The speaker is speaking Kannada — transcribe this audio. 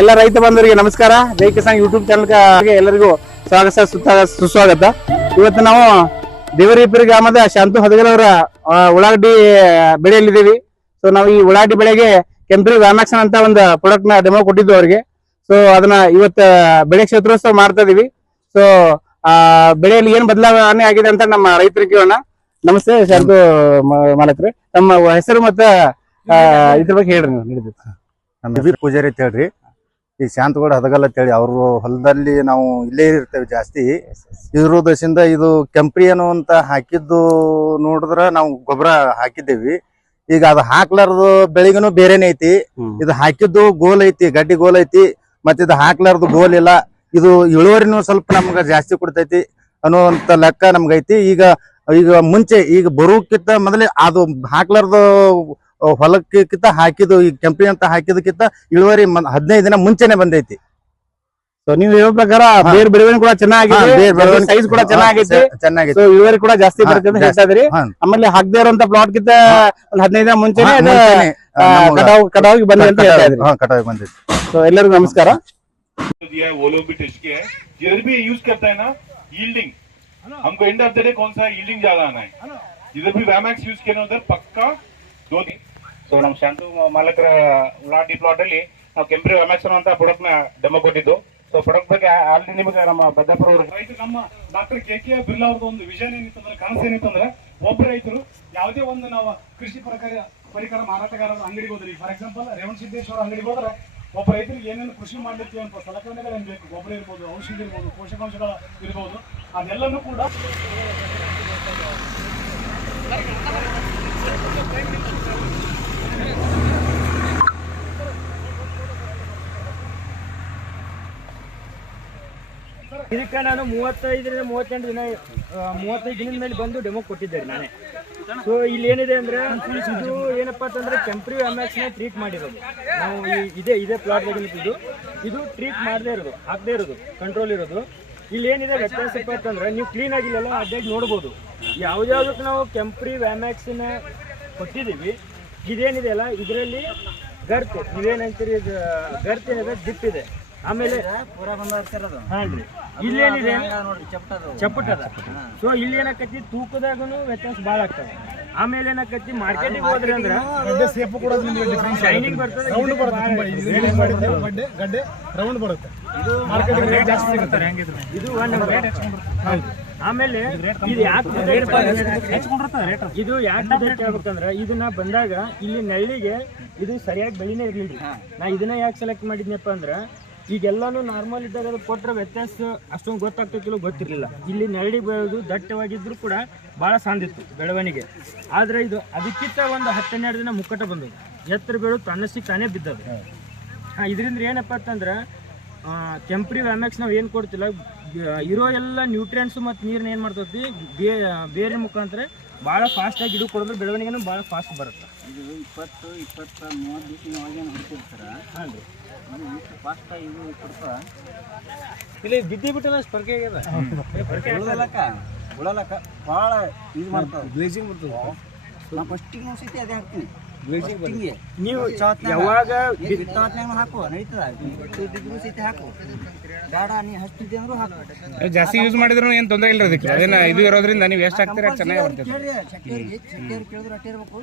ಎಲ್ಲ ರೈತ ಬಂಧುವರಿಗೆ ನಮಸ್ಕಾರ. ಜೈ ಕಿಸಾನ್ ಯೂಟ್ಯೂಬ್ ಚಾನಲ್ಗೆ ಎಲ್ಲರಿಗೂ ಸುಸ್ವಾಗತ. ಇವತ್ತು ನಾವು ದೇವರಿಪುರ ಗ್ರಾಮದ ಶಾಂತು ಹದಗಲ್ ಅವರ ಉಳ್ಳಾಗಡ್ಡಿ ಬೆಳೆಯಲ್ಲಿದ್ದೀವಿ. ಸೊ ನಾವು ಈ ಉಳ್ಳಾಗಡ್ಡಿ ಬೆಳೆಗೆ ಕೆಂಪ್ರಿ ವ್ಯಾಮ್ಯಾಕ್ಸನ್ ಅಂತ ಒಂದು ಪ್ರಾಡಕ್ಟ್ ನ ಡೆಮೋ ಕೊಟ್ಟಿದ್ದು ಅವರಿಗೆ. ಸೊ ಅದನ್ನ ಇವತ್ತು ಬೆಳೆ ಕ್ಷೇತ್ರೋತ್ಸವ ಮಾಡ್ತಾ ಇದೀವಿ. ಸೊ ಬೆಳೆಯಲ್ಲಿ ಏನ್ ಬದಲಾವಣೆ ಆಗಿದೆ ಅಂತ ನಮ್ಮ ರೈತರಿಗೆ ಕೇಳೋಣ. ನಮಸ್ತೆ ಶಾಂತು ಮಾಲಕ್ರೆ, ತಮ್ಮ ಹೆಸರು ಮತ್ತೆ ಇದ್ರ ಬಗ್ಗೆ ಹೇಳ್ರಿ. ನೀವು ಪೂಜಾರಿ ಅಂತ ಹೇಳ್ರಿ. ಈ ಶಾಂತಗೌಡ ಹದಗಲ್ ಅಂತ ಹೇಳಿ ಅವ್ರ ಹೊಲದಲ್ಲಿ ನಾವು ಇಲ್ಲೇ ಇರ್ತೇವೆ ಜಾಸ್ತಿ. ಇದ್ರ ದಶಿಂದ ಇದು ಕೆಂಪ್ರಿ ಅನ್ನುವಂತ ಹಾಕಿದ್ದು ನೋಡಿದ್ರ ನಾವು ಗೊಬ್ಬರ ಹಾಕಿದ್ದೇವಿ. ಈಗ ಅದು ಹಾಕ್ಲಾರ್ದು ಬೆಳಿಗ್ಗೆನು ಬೇರೆನೆ ಐತಿ. ಇದು ಹಾಕಿದ್ದು ಗೋಲ್ ಐತಿ, ಗಡ್ಡಿ ಗೋಲ್ ಐತಿ. ಮತ್ತೆ ಇದು ಹಾಕ್ಲಾರ್ದು ಗೋಲ್ ಇಲ್ಲ. ಇದು ಇಳುವರಿನೂ ಸ್ವಲ್ಪ ನಮ್ಗ ಜಾಸ್ತಿ ಕೊಡ್ತೈತಿ ಅನ್ನುವಂತ ಲೆಕ್ಕ ನಮ್ಗೈತಿ. ಈಗ ಮುಂಚೆ ಈಗ ಬರೋಕ್ಕಿಂತ ಮೊದಲೇ ಅದು ಹಾಕ್ಲಾರ್ದು ಹೊಲಕ್ಕಿಂತ ಹಾಕಿದ್ದು ಈ ಕೆಂಪಿ ಅಂತ ಹಾಕಿದಕ್ಕಿಂತ ಇಳುವರಿ 15 ದಿನ ಮುಂಚೆನೆ ಬಂದೈತಿ. ಸೊ ನೀವು ಹೇಳೋ ಪ್ರಕಾರ ಬೇರೆ ಬೆಳವಣಿಗೆ ಕೂಡ ಚೆನ್ನಾಗಿದೆ, ಸೈಜ್ ಕೂಡ ಚೆನ್ನಾಗೈತಿ, ಇಳುವರಿ ಕೂಡ ಜಾಸ್ತಿ ಬರುತ್ತೆ ಅಂತ ಹೇಳ್ತಾ ಇದ್ರಿ. ಆಮೇಲೆ ಹಾಕದೇ ಇರುವಂತ ಪ್ಲಾಟ್ ಗಿಂತ ಒಂದು 15 ದಿನ ಮುಂಚೆನೆ ಕಟಾವಿಗೆ ಬಂದಿದೆ ಅಂತ ಹೇಳ್ತಾ ಇದ್ರಿ. ಕಟಾವಿಗೆ ಬಂದೈತಿ. ಸೊ ಎಲ್ಲರಿಗೂ ನಮಸ್ಕಾರ. वो लोग भी टेस्ट किया है, जिधर भी यूज करता है ना यील्डिंग, हमको एंड ऑफ द डे कौन सा यील्डिंग ज्यादा आना है. जिधर भी वैमैक्स यूज किया उधर पक्का 2 दिन. ಸೊ ನಮ್ಮ ಶಾಂತು ಮಾಲಕರ ಉಳ್ಳಾಗಡ್ಡಿ ಪ್ಲಾಟ್ ಅಲ್ಲಿ ನಾವು ಕೆಂಪ್ರಿ ವ್ಯಾಮ್ಯಾಕ್ಸ್ ಅಂತ ಪ್ರಾಡಕ್ಟ್ ನ ಡೆಮೋ ಕೊಟ್ಟಿದ್ದು. ಸೊ ಪ್ರಾಡಕ್ಟ್ ಬಗ್ಗೆ ಆಲ್ರೆಡಿ ನಿಮಗೆ ನಮ್ಮ ಬದ್ದಾಪುರ ರೈತರು ನಮ್ಮ ಡಾಕ್ಟರ್ ಕೆ ಬಿರ್ಲಾ ಅವ್ರದ್ದು ಒಂದು ವಿಷನ್ ಏನಿತ್ತಂದ್ರೆ, ಕನಸು ಏನಿತ್ತಂದ್ರೆ, ಒಬ್ಬ ರೈತರು ಯಾವುದೇ ಒಂದು ನಾವು ಕೃಷಿ ಪರಿಕರ ಮಾರಾಟಗಾರರ ಅಂಗಡಿಗೆ ಹೋದ್ರಿ, ಫಾರ್ ಎಕ್ಸಾಂಪಲ್ ರೇವಣ ಸಿದ್ದೇಶ್ವರ ಅಂಗಡಿಗೆ ಹೋದ್ರೆ ಒಬ್ಬ ರೈತರಿಗೆ ಏನೇನು ಕೃಷಿ ಮಾಡ್ಲಿಕ್ಕೆ ಅಂತ ಸಲಕರಣೆಗಳು ಏನ್ ಬೇಕು, ಗೊಬ್ಬರ ಇರ್ಬೋದು, ಔಷಧಿ ಇರ್ಬೋದು, ಪೋಷಕಾಂಶಗಳು ಇರ್ಬೋದು, ಅದೆಲ್ಲನೂ ಕೂಡ ಇದಕ್ಕೆ ನಾನು 35 ದಿನದ ಮೇಲೆ ಬಂದು ಡೆಮೋ ಕೊಟ್ಟಿದ್ದೆ ನಾನೇ. ಸೊ ಇಲ್ಲಿ ಏನಿದೆ ಅಂದ್ರೆ, ಇದು ಏನಪ್ಪಾ ಅಂತಂದ್ರೆ ಕೆಂಪ್ರಿ ವ್ಯಾಮ್ಯಾಕ್ಸ್ ನ ಟ್ರೀಟ್ ಮಾಡಿರೋದು ನಾವು. ಇದೇ ಪ್ಲಾಟ್ ಬಗ್ಗೆ ಇದು ಟ್ರೀಟ್ ಮಾಡದೇ ಇರೋದು, ಹಾಕದೇ ಇರೋದು, ಕಂಟ್ರೋಲ್ ಇರೋದು. ಇಲ್ಲಿ ಏನಿದೆ ವ್ಯತ್ಯಾಸಪ್ಪ ಅಂತಂದ್ರೆ, ನೀವು ಕ್ಲೀನ್ ಆಗಿಲ್ಲ ಅಡ್ಡಾಗಿ ನೋಡ್ಬೋದು. ಯಾವ್ದಾವ್ದಕ್ಕೆ ನಾವು ಕೆಂಪ್ರಿ ವ್ಯಾಮ್ಯಾಕ್ಸ್ ನ ಕೊಟ್ಟಿದ್ದೀವಿ, ಇದೇನಿದೆ ಅಲ್ಲ ಇದರಲ್ಲಿ ಗರ್ತ್, ನೀವೇನಂತೀರಿ ಗರ್ತ್ ಏನಿದೆ ದಿಪ್ ಇದೆ. ಆಮೇಲೆ ಇಲ್ಲೇನಿದೆ ಚಪ್ಪಟದ. ಸೊ ಇಲ್ಲಿ ಏನಕ್ಕತಿ ತೂಕದಾಗನು ವ್ಯತ್ಯಾಸ ಭಾಳ ಆಗ್ತದೆ. ಆಮೇಲೆ ಏನಕ್ಕತಿ ಮಾರ್ಕೆಟಿಗೆ ಹೋದ್ರೆ ಅಂದ್ರೆ ಶೈನಿಂಗ್ ಬರ್ತದೆ, ಇದು ಆಮೇಲೆ ಇದು ಯಾಕೆ ಹೇಳ್ಬೇಕಂದ್ರೆ, ಇದನ್ನ ಬಂದಾಗ ಇಲ್ಲಿ ನಳ್ಳಿಗೆ ಇದು ಸರಿಯಾಗಿ ಬೆಳಿನೇ ಇರ್ಲಿಲ್ಲ. ನಾ ಇದನ್ನ ಯಾಕೆ ಸೆಲೆಕ್ಟ್ ಮಾಡಿದ್ನಪ್ಪ ಅಂದ್ರೆ, ಈಗೆಲ್ಲಾನು ನಾರ್ಮಲ್ ಇದ್ದಾಗ ಅದು ಕೊಟ್ಟರೆ ವ್ಯತ್ಯಾಸ ಅಷ್ಟೊಂದು ಗೊತ್ತಾಗ್ತಿಲ್ಲ, ಗೊತ್ತಿರಲಿಲ್ಲ. ಇಲ್ಲಿ ನೆರಳಿ ಬೆಳೆದು ದಟ್ಟವಾಗಿದ್ರು ಕೂಡ ಭಾಳ ಸಾಂದಿತ್ತು ಬೆಳವಣಿಗೆ. ಆದರೆ ಇದು ಅದಕ್ಕಿಂತ ಒಂದು 10-12 ದಿನ ಮುಕ್ಕಟ ಬಂದದ್ದು, ಎತ್ತರ ಬೆಳೆದು ತನ್ನಷ್ಟಿಗೆ ತಾನೇ ಬಿದ್ದದು. ಇದರಿಂದ ಏನಪ್ಪ ಅಂತಂದ್ರೆ, ಕೆಂಪ್ರಿ ವ್ಯಾಮ್ಯಾಕ್ಸ್ ನಾವು ಏನು ಕೊಡ್ತಿಲ್ಲ, ಇರೋ ಎಲ್ಲ ನ್ಯೂಟ್ರಿಯೆಂಟ್ಸು ಮತ್ತು ನೀರನ್ನ ಏನು ಮಾಡ್ತೈತಿ ಬೇರೆ ಮುಖಾಂತರ ಭಾಳ ಫಾಸ್ಟಾಗಿ ಗಿಡ ಕೊಡೋದ್ರೆ ಬೆಳವಣಿಗೆನೂ ಭಾಳ ಫಾಸ್ಟ್ ಬರುತ್ತೆ. ಇದು 20-30 ದಿವಸ ಹೊಡ್ತಿರ್ತಾರೆ. ಹಾಂ ರೀ, ಫಾಸ್ಟಾಗಿ ಇದು ಕೊಡ್ತಾ ಇಲ್ಲಿ ಬಿದ್ದಿ ಬಿಟ್ಟಲ್ಲ ಸ್ಪರ್ಕೆ ಆಗ್ಯದ. ಉಳಲಕ್ಕ ಭಾಳ ಇದು ಮಾಡ್ತಾವೆ, ಗ್ಲೇಜಿಂಗ್ ಬರ್ತದೆ. ನಾನು ಫಸ್ಟಿಗೆ ಸಹಿತ ಅದೇ ಹಾಕ್ತೀನಿ, ಗ್ಲೇಜಿಂಗ್. ನೀವು ಯಾವಾಗ ಹಾಕುವ ನಡೀತದ, ಬಿತ್ತಿದ್ರು ಸಹಿತ ಹಾಕು, ಬೇಡ ನೀ ಹಚ್ತಿದ್ದೆ ಅಂದ್ರೂ ಹಾಕು. ಜಾಸ್ತಿ ಯೂಸ್ ಮಾಡಿದ್ರು ಏನು ತೊಂದರೆ ಇಲ್ಲ ಅದಕ್ಕೆ. ಅದನ್ನ ಇದು ಇರೋದ್ರಿಂದ ನೀವು ಎಷ್ಟು ಹಾಕ್ತೀರಾ ಚೆನ್ನಾಗಿ ಬರ್ತದೆ. ಚಕ್ಕೇರಿ ಕೇಳಿದ್ರು ಅಟ್ಟೆ ಇರ್ಬೇಕು.